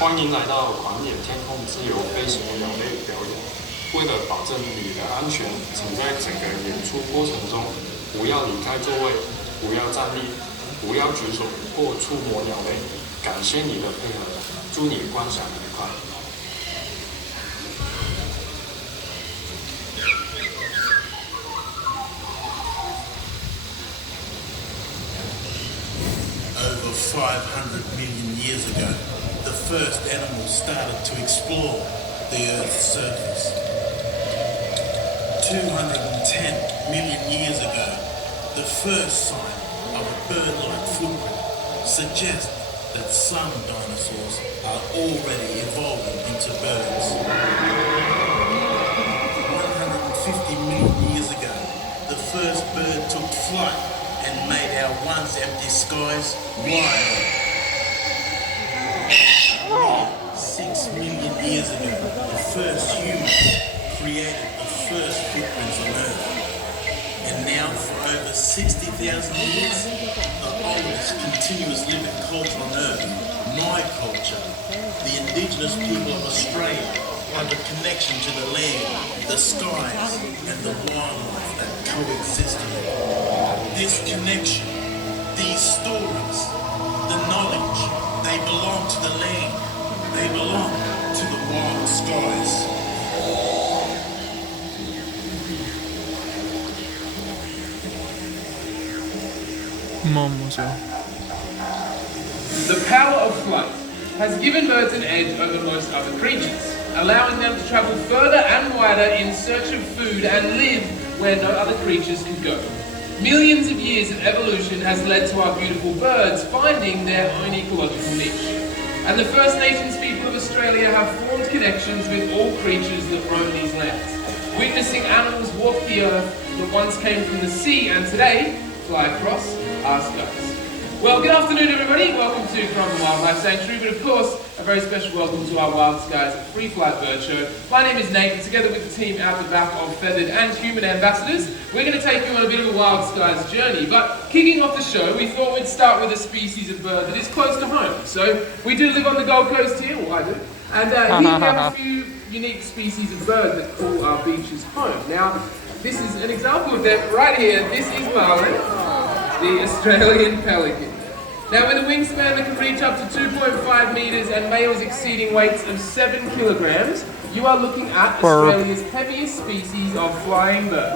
欢迎来到狂野天空自由飞行鸟类表演。为了保证你的安全，请在整个演出过程中不要离开座位，不要站立，不要举手或触摸鸟类。感谢你的配合，祝你观赏愉快。Over 500 million years ago, the first animals started to explore the Earth's surface. 210 million years ago, the first sign of a bird-like footprint suggests that some dinosaurs are already evolving into birds. 150 million years ago, the first bird took flight and made our once empty skies wild. 6 million years ago, the first human created the first footprints on Earth. And now, for over 60,000 years, the oldest continuous living culture on Earth, my culture, the indigenous people of Australia, have a connection to the land, the skies, and the wildlife that coexist here. This connection, these stories, the knowledge, they belong to the land. They belong to the wild skies. The power of flight has given birds an edge over most other creatures, allowing them to travel further and wider in search of food and live where no other creatures could go. Millions of years of evolution has led to our beautiful birds finding their own ecological niche. And the First Nations people of Australia have formed connections with all creatures that roam these lands, witnessing animals walk the earth that once came from the sea and today fly across our skies. Well, good afternoon everybody, welcome to Currumbin Wildlife Sanctuary, but of course a very special welcome to our Wild Skies Free Flight Bird Show. My name is Nate, and together with the team out the back of Feathered and Human Ambassadors, we're going to take you on a bit of a Wild Skies journey. But kicking off the show, we thought we'd start with a species of bird that is close to home. So we do live on the Gold Coast here, well I do, and here we have a few unique species of bird that call our beaches home. Now, this is an example of them right here. This is Marlin, the Australian pelican. Now, with a wingspan that can reach up to 2.5 metres and males exceeding weights of 7 kilograms, you are looking at Australia's heaviest species of flying bird.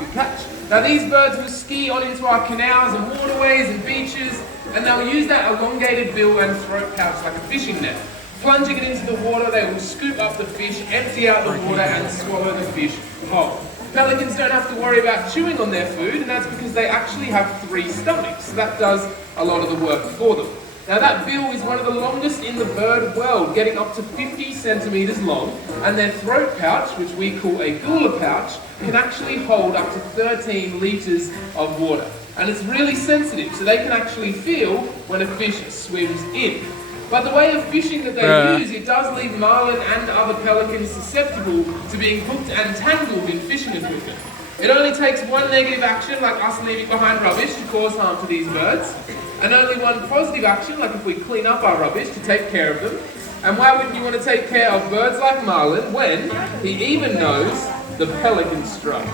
Good catch. Now, these birds will ski on into our canals and waterways and beaches, and they'll use that elongated bill and throat pouch like a fishing net. Plunging it into the water, they will scoop up the fish, empty out the water, and swallow the fish whole. Pelicans don't have to worry about chewing on their food, and that's because they actually have 3 stomachs, so that does a lot of the work for them. Now that bill is one of the longest in the bird world, getting up to 50 centimetres long, and their throat pouch, which we call a gula pouch, can actually hold up to 13 litres of water. And it's really sensitive, so they can actually feel when a fish swims in. But the way of fishing that they use, it does leave marlin and other pelicans susceptible to being hooked and tangled in fishing equipment. It only takes one negative action, like us leaving behind rubbish, to cause harm to these birds, and only one positive action, like if we clean up our rubbish, to take care of them. And why wouldn't you want to take care of birds like marlin when he even knows the pelican strike?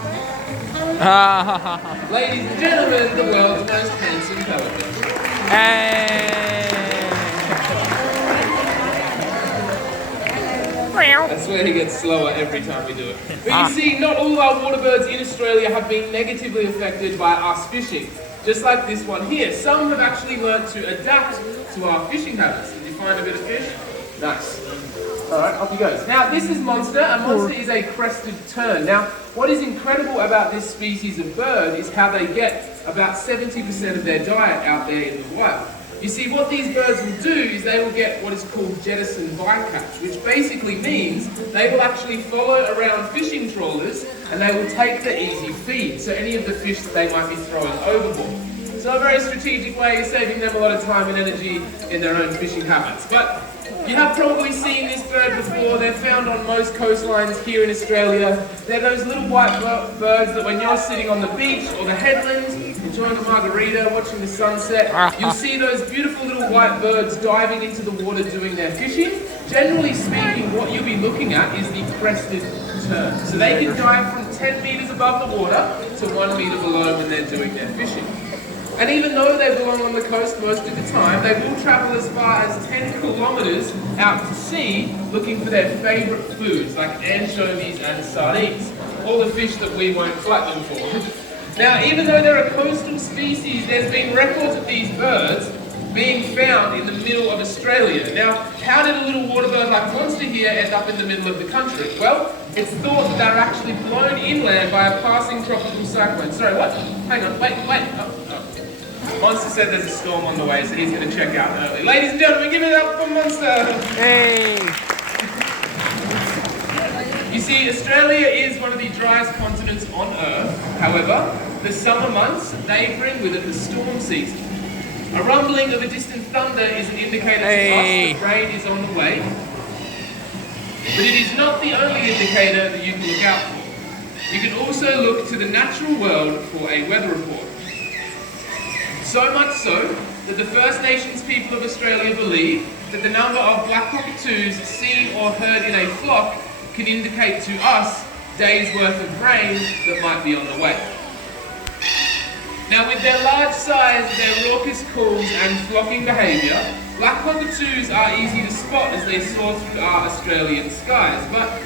Ladies and gentlemen, the world's most handsome pelican. Hey! I swear he gets slower every time we do it. But you see, not all our water birds in Australia have been negatively affected by us fishing. Just like this one here. Some have actually learnt to adapt to our fishing habits. Did you find a bit of fish? Nice. Alright, off he goes. Now, this is Monster. A monster is a crested tern. Now, what is incredible about this species of bird is how they get about 70% of their diet out there in the wild. You see, what these birds will do is they will get what is called jettison bycatch, which basically means they will actually follow around fishing trawlers and they will take the easy feed, so any of the fish that they might be throwing overboard. So a very strategic way of saving them a lot of time and energy in their own fishing habits. But you have probably seen this bird before. They're found on most coastlines here in Australia. They're those little white birds that when you're sitting on the beach or the headlands, enjoying a margarita, watching the sunset. You'll see those beautiful little white birds diving into the water doing their fishing. Generally speaking, what you'll be looking at is the crested terns. So they can dive from 10 meters above the water to 1 meter below when they're doing their fishing. And even though they belong on the coast most of the time, they will travel as far as 10 kilometers out to sea looking for their favorite foods like anchovies and sardines, all the fish that we won't fight them for. Now, even though they're a coastal species, there's been records of these birds being found in the middle of Australia. Now, how did a little water bird like Monster here end up in the middle of the country? Well, it's thought that they're actually blown inland by a passing tropical cyclone. Sorry, what? Hang on, wait. Oh. Monster said there's a storm on the way, so he's going to check out early. Ladies and gentlemen, give it up for Monster! Hey! You see, Australia is one of the driest continents on Earth. However, the summer months, they bring with it the storm season. A rumbling of a distant thunder is an indicator to us that rain is on the way. But it is not the only indicator that you can look out for. You can also look to the natural world for a weather report. So much so that the First Nations people of Australia believe that the number of black cockatoos seen or heard in a flock can indicate to us days worth of rain that might be on the way. Now, with their large size, their raucous calls and flocking behaviour, black cockatoos are easy to spot as they soar through our Australian skies. But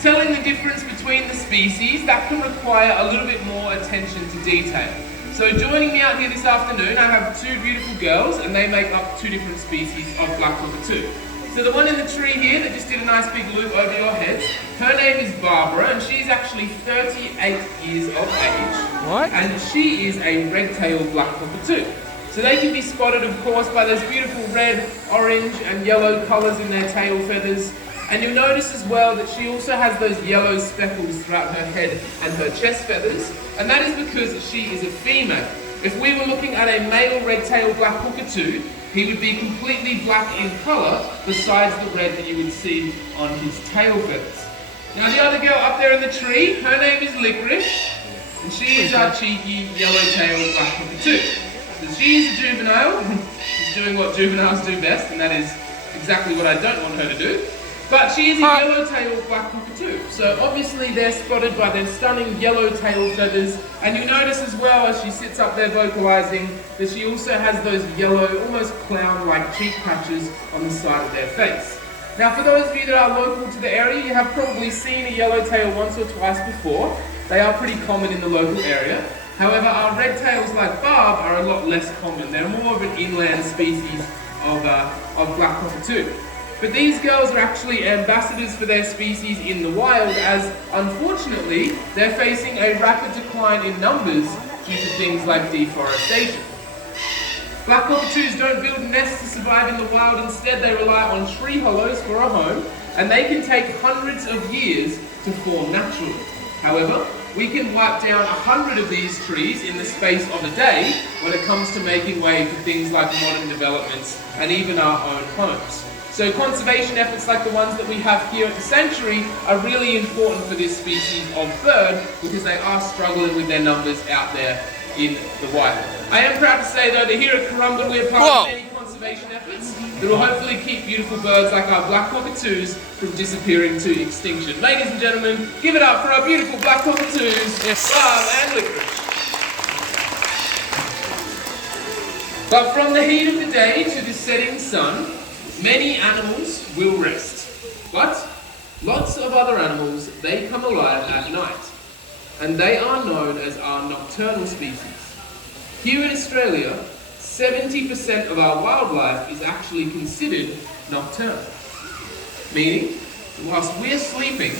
telling the difference between the species, that can require a little bit more attention to detail. So joining me out here this afternoon, I have two beautiful girls, and they make up two different species of black cockatoo. So the one in the tree here that just did a nice big loop over your heads, her name is Barbara, and she's actually 38 years of age. What? And she is a red-tailed black cockatoo. So they can be spotted, of course, by those beautiful red, orange, and yellow colours in their tail feathers. And you'll notice as well that she also has those yellow speckles throughout her head and her chest feathers, and that is because she is a female. If we were looking at a male red-tailed black cockatoo, he would be completely black in colour, besides the red that you would see on his tail feathers. Now the other girl up there in the tree, her name is Licorice, and she is our cheeky yellow-tailed black cockatoo. So she is a juvenile. She's doing what juveniles do best, and that is exactly what I don't want her to do. But she is a yellow-tailed black cockatoo. So obviously they're spotted by their stunning yellow tail feathers, and you notice as well as she sits up there vocalising that she also has those yellow, almost clown-like cheek patches on the side of their face. Now for those of you that are local to the area, you have probably seen a yellowtail once or twice before. They are pretty common in the local area. However, our red tails like Barb are a lot less common. They're more of an inland species of black cockatoo. But these girls are actually ambassadors for their species in the wild, as unfortunately they're facing a rapid decline in numbers due to things like deforestation. Black cockatoos don't build nests to survive in the wild. Instead, they rely on tree hollows for a home, and they can take hundreds of years to form naturally. However, we can wipe down 100 of these trees in the space of a day when it comes to making way for things like modern developments and even our own homes. So conservation efforts like the ones that we have here at the sanctuary are really important for this species of bird, because they are struggling with their numbers out there in the wild. I am proud to say though that here at Currumbin we are part of many conservation efforts that will hopefully keep beautiful birds like our black cockatoos from disappearing to extinction. Ladies and gentlemen, give it up for our beautiful black cockatoos, Barb and Licorice. But from the heat of the day to the setting sun, many animals will rest. But lots of other animals, they come alive at night. And they are known as our nocturnal species. Here in Australia, 70% of our wildlife is actually considered nocturnal. Meaning, whilst we're sleeping,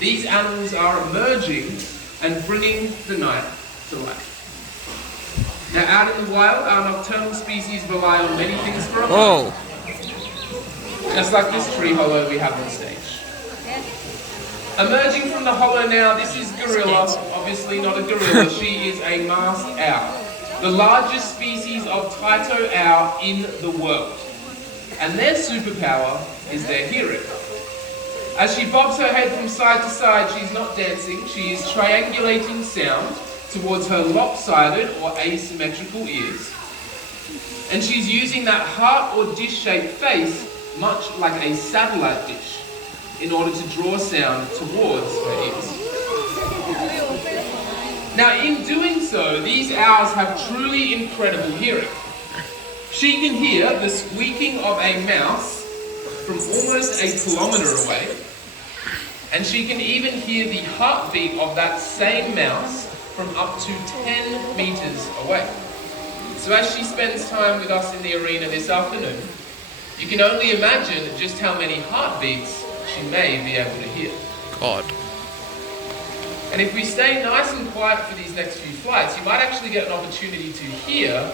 these animals are emerging and bringing the night to life. Now out in the wild, our nocturnal species rely on many things for a home. Just like this tree hollow we have on stage. Emerging from the hollow now, this is gorilla, obviously not a gorilla, she is a masked owl. The largest species of Taito owl in the world. And their superpower is their hearing. As she bobs her head from side to side, she's not dancing, she is triangulating sound towards her lopsided or asymmetrical ears. And she's using that heart or dish-shaped face much like a satellite dish in order to draw sound towards her ears. Now, in doing so, these owls have truly incredible hearing. She can hear the squeaking of a mouse from almost a kilometre away, and she can even hear the heartbeat of that same mouse from up to 10 metres away. So as she spends time with us in the arena this afternoon, you can only imagine just how many heartbeats she may be able to hear. God. And if we stay nice and quiet for these next few flights, you might actually get an opportunity to hear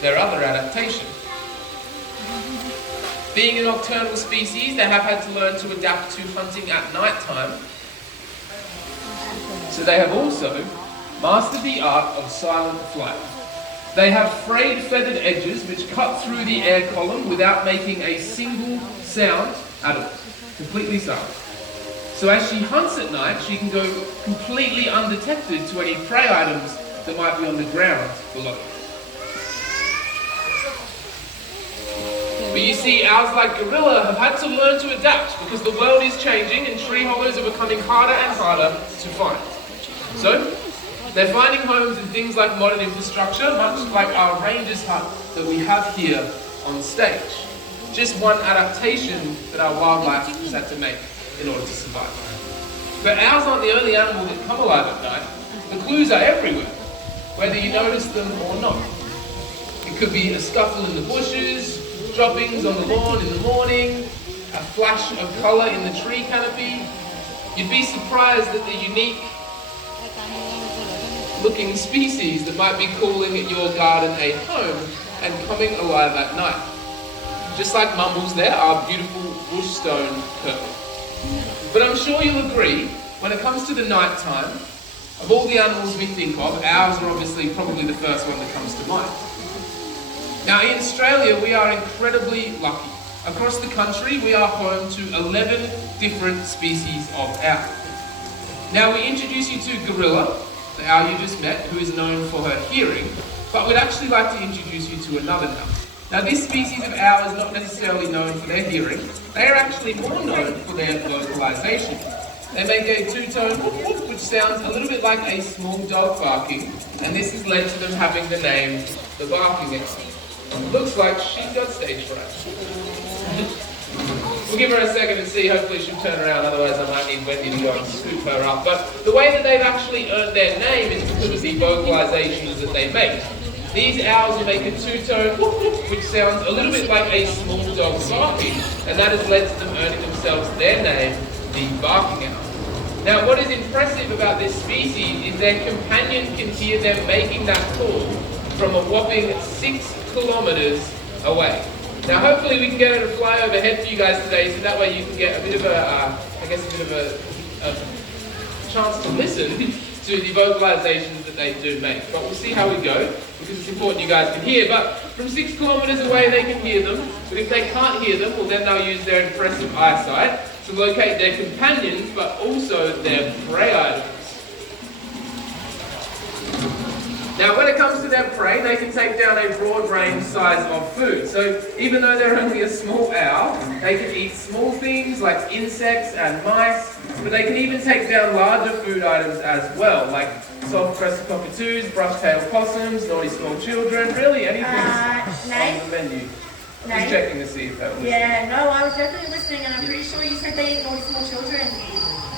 their other adaptation. Being a nocturnal species, they have had to learn to adapt to hunting at night time. So they have also mastered the art of silent flight. They have frayed feathered edges which cut through the air column without making a single sound at all. Completely silent. So as she hunts at night, she can go completely undetected to any prey items that might be on the ground below. But you see, owls like gorilla have had to learn to adapt because the world is changing and tree hoppers are becoming harder and harder to find. So, they're finding homes in things like modern infrastructure, much like our ranger's hut that we have here on stage. Just one adaptation that our wildlife has had to make in order to survive. But owls aren't the only animal that come alive at night. The clues are everywhere, whether you notice them or not. It could be a scuffle in the bushes, droppings on the lawn in the morning, a flash of colour in the tree canopy. You'd be surprised at the unique looking species that might be calling your garden a home and coming alive at night. Just like mumbles, there are beautiful bush stone curlew. But I'm sure you'll agree, when it comes to the night time, of all the animals we think of, owls are obviously probably the first one that comes to mind. Now in Australia, we are incredibly lucky. Across the country, we are home to 11 different species of owl. Now we introduce you to Gorilla, the owl you just met, who is known for her hearing, but we'd actually like to introduce you to another now. Now this species of owl is not necessarily known for their hearing, they are actually more known for their vocalization. They make a two-tone whoop whoop, which sounds a little bit like a small dog barking, and this has led to them having the name the barking owl. Looks like she's got stage fright. We'll give her a second and see, hopefully she'll turn around, otherwise I might need Wendy to go and scoop her up. But the way that they've actually earned their name is because of the vocalizations that they make. These owls will make a two-tone whoop whoop, which sounds a little bit like a small dog barking, and that has led to them earning themselves their name, the barking owl. Now what is impressive about this species is their companion can hear them making that call from a whopping 6 kilometers away. Now hopefully we can get her to fly overhead for you guys today, so that way you can get a bit of a chance to listen to the vocalizations that they do make. But we'll see how we go, because it's important you guys can hear. But from 6 kilometers away they can hear them, but if they can't hear them, well then they'll use their impressive eyesight to locate their companions, but also their prey items. Now when it comes to their prey, they can take down a broad range size of food. So even though they're only a small owl, they can eat small things like insects and mice, but they can even take down larger food items as well, like soft-crested cockatoos, brush-tailed possums, naughty small children, really anything on the menu. Just checking to see if that was Yeah, no, I was definitely listening, and I'm pretty sure you said they eat naughty small children.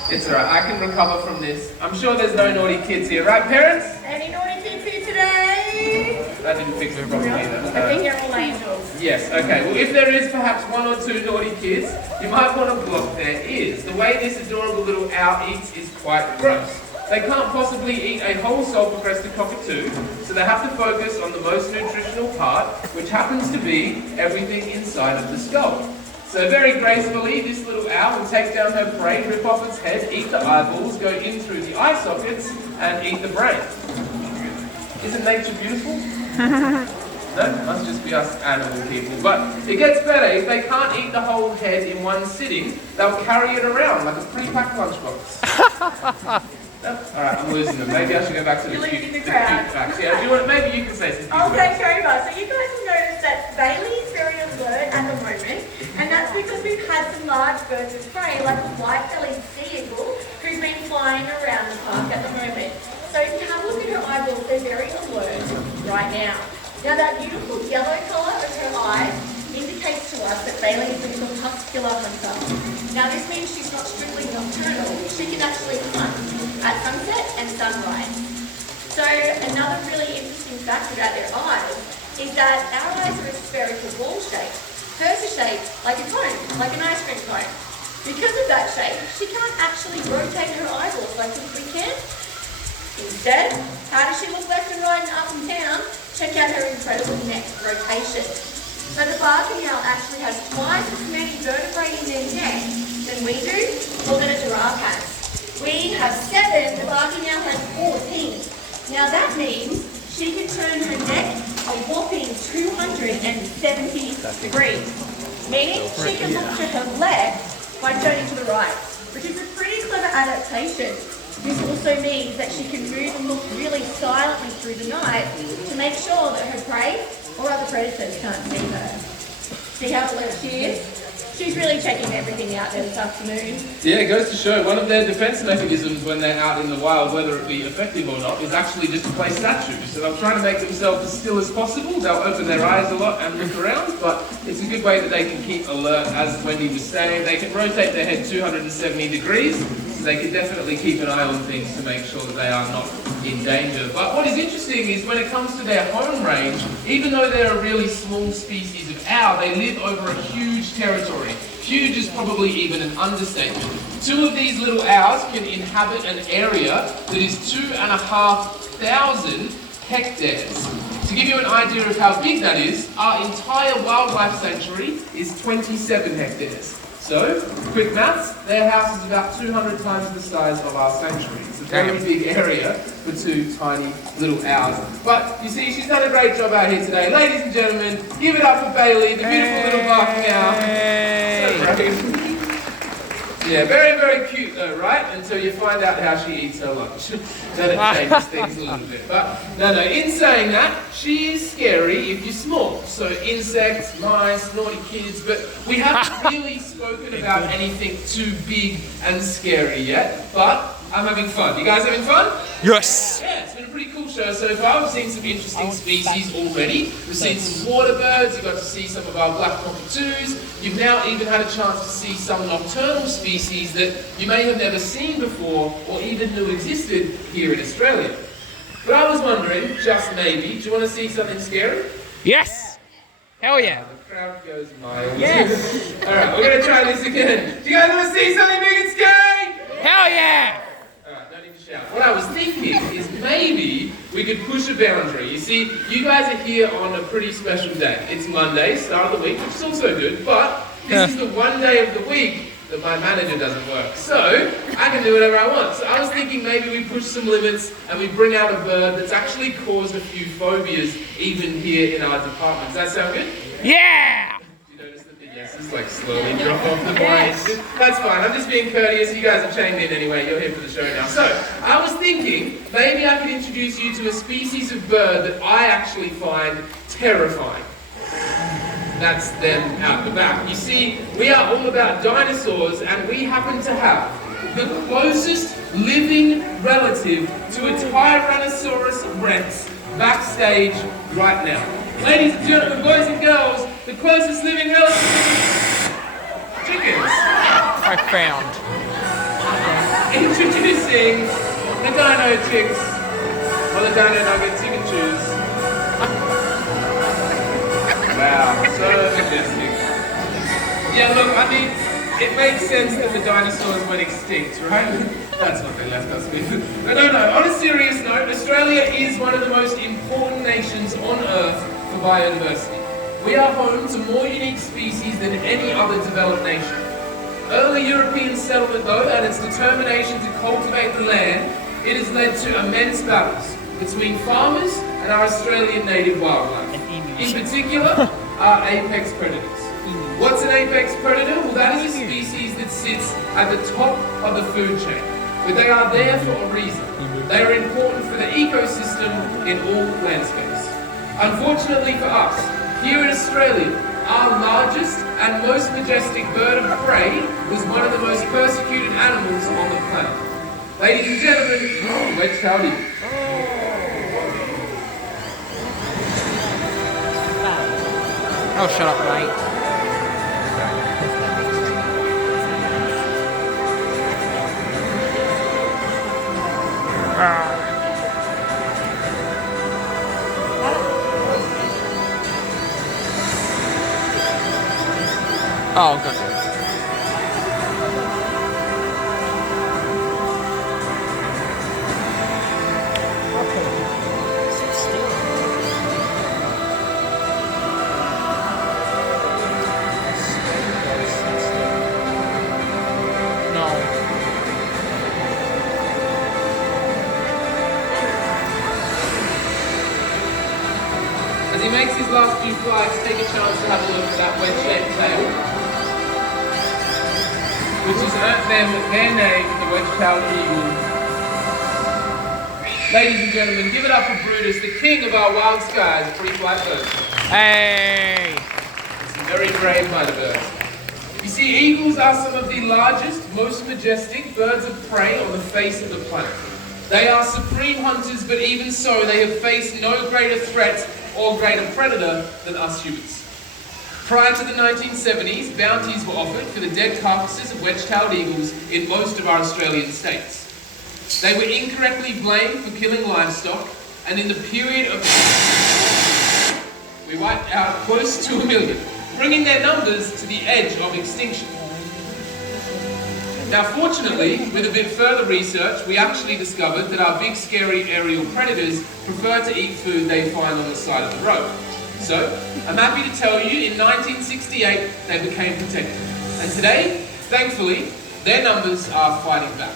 It's alright, I can recover from this. I'm sure there's no naughty kids here, right parents? Any naughty kids here today? That didn't fix it properly either. I think they're all angels. Yes, okay. Well, if there is perhaps 1 or 2 naughty kids, you might want to block their ears. The way this adorable little owl eats is quite gross. They can't possibly eat a whole sulphur-crested cockatoo, so they have to focus on the most nutritional part, which happens to be everything inside of the skull. So very gracefully, this little owl will take down her prey, rip off its head, eat the eyeballs, go in through the eye sockets, and eat the brain. Isn't nature beautiful? No, it must just be us animal people. But it gets better. If they can't eat the whole head in one sitting, they'll carry it around like a pre-packed lunchbox. Alright, I'm losing them. Maybe I should go back to the You're cute, losing the cute crowd. facts. Yeah, do you want, maybe you can say some I'll cute take facts. over. So you guys will notice that Bailey is very alert at the moment, and that's because we've had some large birds of prey, like the white-bellied sea eagle, who's been flying around the park at the moment. So if you have a look at her eyeballs, they're very alert right now. Now that beautiful yellow colour of her eyes indicates to us that Bailey is a crepuscular hunter. Now this means she's not strictly nocturnal, she can actually hunt at sunset and sunrise. So another really interesting fact about their eyes is that our eyes are a spherical ball shape. Hers are shaped like a cone, like an ice cream cone. Because of that shape, she can't actually rotate her eyeballs like we can. Instead, how does she look left and right and up and down? Check out her incredible neck rotation. So the barking owl actually has twice as many vertebrae in their neck than we do, or than a giraffe has. We have 7, the barking owl has 14. Now that means she can turn her neck a whopping 270 degrees, meaning she can look to her left by turning to the right, which is a pretty clever adaptation. This also means that she can move and look really silently through the night to make sure that her prey or other predators can't see her. See how alert she is? She's really checking everything out there this afternoon. Yeah, it goes to show one of their defense mechanisms when they're out in the wild, whether it be effective or not, is actually just to play statues. So they'll try to make themselves as still as possible. They'll open their eyes a lot and look around, but it's a good way that they can keep alert, as Wendy was saying. They can rotate their head 270 degrees, so they can definitely keep an eye on things to make sure that they are not in danger. But what is interesting is when it comes to their home range, even though they're a really small species of owl, they live over a huge territory. Huge is probably even an understatement. 2 of these little owls can inhabit an area that is 2,500 hectares. To give you an idea of how big that is, our entire wildlife sanctuary is 27 hectares. So, quick maths, their house is about 200 times the size of our sanctuary. It's a very big area for 2 tiny little owls. But, you see, she's done a great job out here today. Ladies and gentlemen, give it up for Bailey, the beautiful little barking owl. So brave. Yeah, very, very cute though, right? Until you find out how she eats her lunch. Then it changes things a little bit. But, no, in saying that, she is scary if you're small. So insects, mice, naughty kids, but we haven't really spoken about anything too big and scary yet. But I'm having fun. You guys having fun? Yes. Yeah, it's been a pretty cool show so far. We've seen some interesting species already. We've seen some water birds. You've got to see some of our black cockatoos. You've now even had a chance to see some nocturnal species that you may have never seen before or even knew existed here in Australia. But I was wondering, just maybe, do you want to see something scary? Yes. Hell yeah. The crowd goes mild. Yes. Alright, we're going to try this again. Do you guys want to see something big and scary? Hell yeah. Alright, no need to shout. What I was thinking is maybe we could push a boundary. You see, you guys are here on a pretty special day. It's Monday, start of the week, which is also good, but this is the one day of the week that my manager doesn't work. So, I can do whatever I want. So I was thinking maybe we push some limits and we bring out a bird that's actually caused a few phobias even here in our department. Does that sound good? Yeah. You notice that the yeses like slowly drop off the brains. That's fine, I'm just being courteous. You guys are chained in anyway, you're here for the show now. So, I was thinking maybe I could introduce you to a species of bird that I actually find terrifying. That's them out the back. You see, we are all about dinosaurs and we happen to have the closest living relative to a Tyrannosaurus Rex backstage right now. Ladies and gentlemen, boys and girls, the closest living relative, chickens. Profound. Introducing the Dino Chicks, or the Dino Nuggets, you can choose. Wow, so majestic. Yeah, look, I mean, it makes sense that the dinosaurs went extinct, right? That's what they left us with. No, on a serious note, Australia is one of the most important nations on Earth for biodiversity. We are home to more unique species than any other developed nation. Early European settlement, though, and its determination to cultivate the land, it has led to immense battles between farmers and our Australian native wildlife. In particular, are apex predators. What's an apex predator? Well, that is a species that sits at the top of the food chain. but they are there for a reason. They are important for the ecosystem in all landscapes. Unfortunately for us, here in Australia, our largest and most majestic bird of prey was one of the most persecuted animals on the planet. Ladies and gentlemen, wedge-tailed eagle. Oh, shut up, mate. Oh, good. As he makes his last few flights, take a chance to have a look at that wedge-shaped tail, which has earned them their name, the wedge-tailed eagle. Ladies and gentlemen, give it up for Brutus, the king of our wild skies, pre-flight birds. Hey! Some very brave mighty birds. You see, eagles are some of the largest, most majestic birds of prey on the face of the planet. They are supreme hunters, but even so, they have faced no greater threat or greater predator than us humans. Prior to the 1970s, bounties were offered for the dead carcasses of wedge-tailed eagles in most of our Australian states. They were incorrectly blamed for killing livestock, and in the period of we wiped out close to 1 million, bringing their numbers to the edge of extinction. Now fortunately, with a bit further research, we actually discovered that our big scary aerial predators prefer to eat food they find on the side of the road. So, I'm happy to tell you, in 1968, they became protected. And today, thankfully, their numbers are fighting back.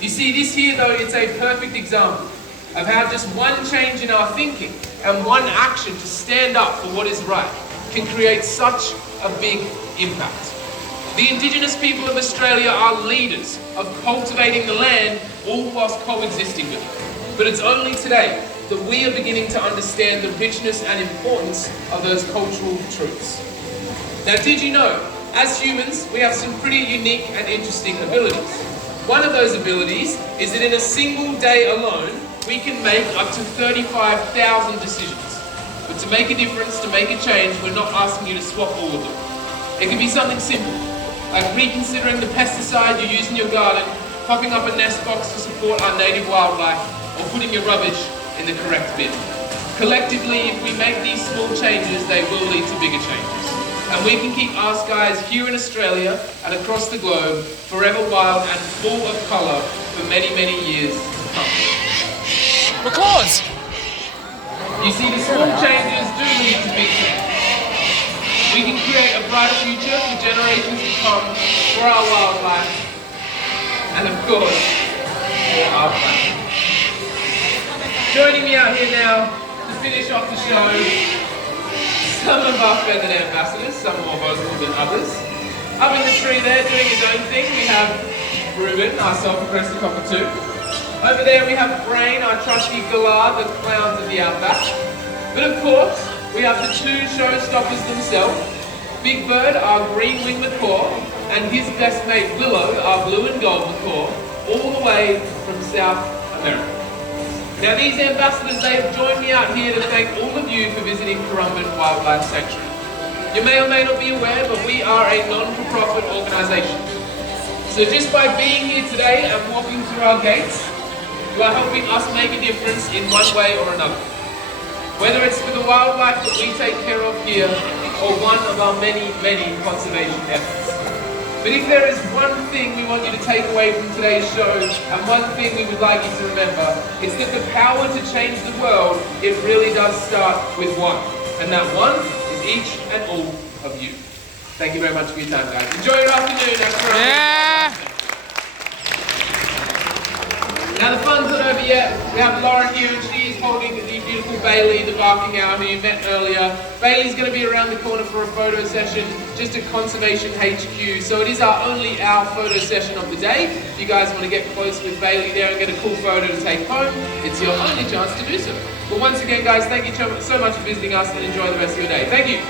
You see, this here though, it's a perfect example of how just one change in our thinking and one action to stand up for what is right can create such a big impact. The Indigenous people of Australia are leaders of cultivating the land, all whilst coexisting with it. But it's only today that we are beginning to understand the richness and importance of those cultural truths. Now, did you know, as humans, we have some pretty unique and interesting abilities. One of those abilities is that in a single day alone, we can make up to 35,000 decisions. But to make a difference, to make a change, we're not asking you to swap all of them. It can be something simple, like reconsidering the pesticide you use in your garden, popping up a nest box to support our native wildlife, or putting your rubbish in the correct bin. Collectively, if we make these small changes, they will lead to bigger changes. And we can keep our skies here in Australia and across the globe forever wild and full of colour for many, many years to come. Because You see, the small changes do lead to big change. We can create a brighter future for generations to come, for our wildlife, and of course, for our planet. Joining me out here now to finish off the show, some of our feathered ambassadors, some more vocal than others. Up in the tree there, doing his own thing, we have Currumbin, our self-crested cockatoo. Over there we have Brain, our trusty galah, the clowns of the outback. But of course, we have the two showstoppers themselves, Big Bird, our green-winged macaw, and his best mate Willow, our blue and gold macaw, all the way from South America. Now these ambassadors, they have joined me out here to thank all of you for visiting Currumbin Wildlife Sanctuary. You may or may not be aware, but we are a non-for-profit organisation. So just by being here today and walking through our gates, you are helping us make a difference in one way or another. Whether it's for the wildlife that we take care of here, or one of our many, many conservation efforts. But if there is one thing we want you to take away from today's show, and one thing we would like you to remember, it's that the power to change the world, it really does start with one. And that one is each and all of you. Thank you very much for your time, guys. Enjoy your afternoon. yeah. Now the fun's not over yet. We have Lauren here and she's holding the beautiful Bailey, the barking owl who you met earlier. Bailey's going to be around the corner for a photo session just at Conservation HQ. So it is our only owl photo session of the day. If you guys want to get close with Bailey there and get a cool photo to take home, it's your only chance to do so. But once again, guys, thank you so much for visiting us and enjoy the rest of your day. Thank you.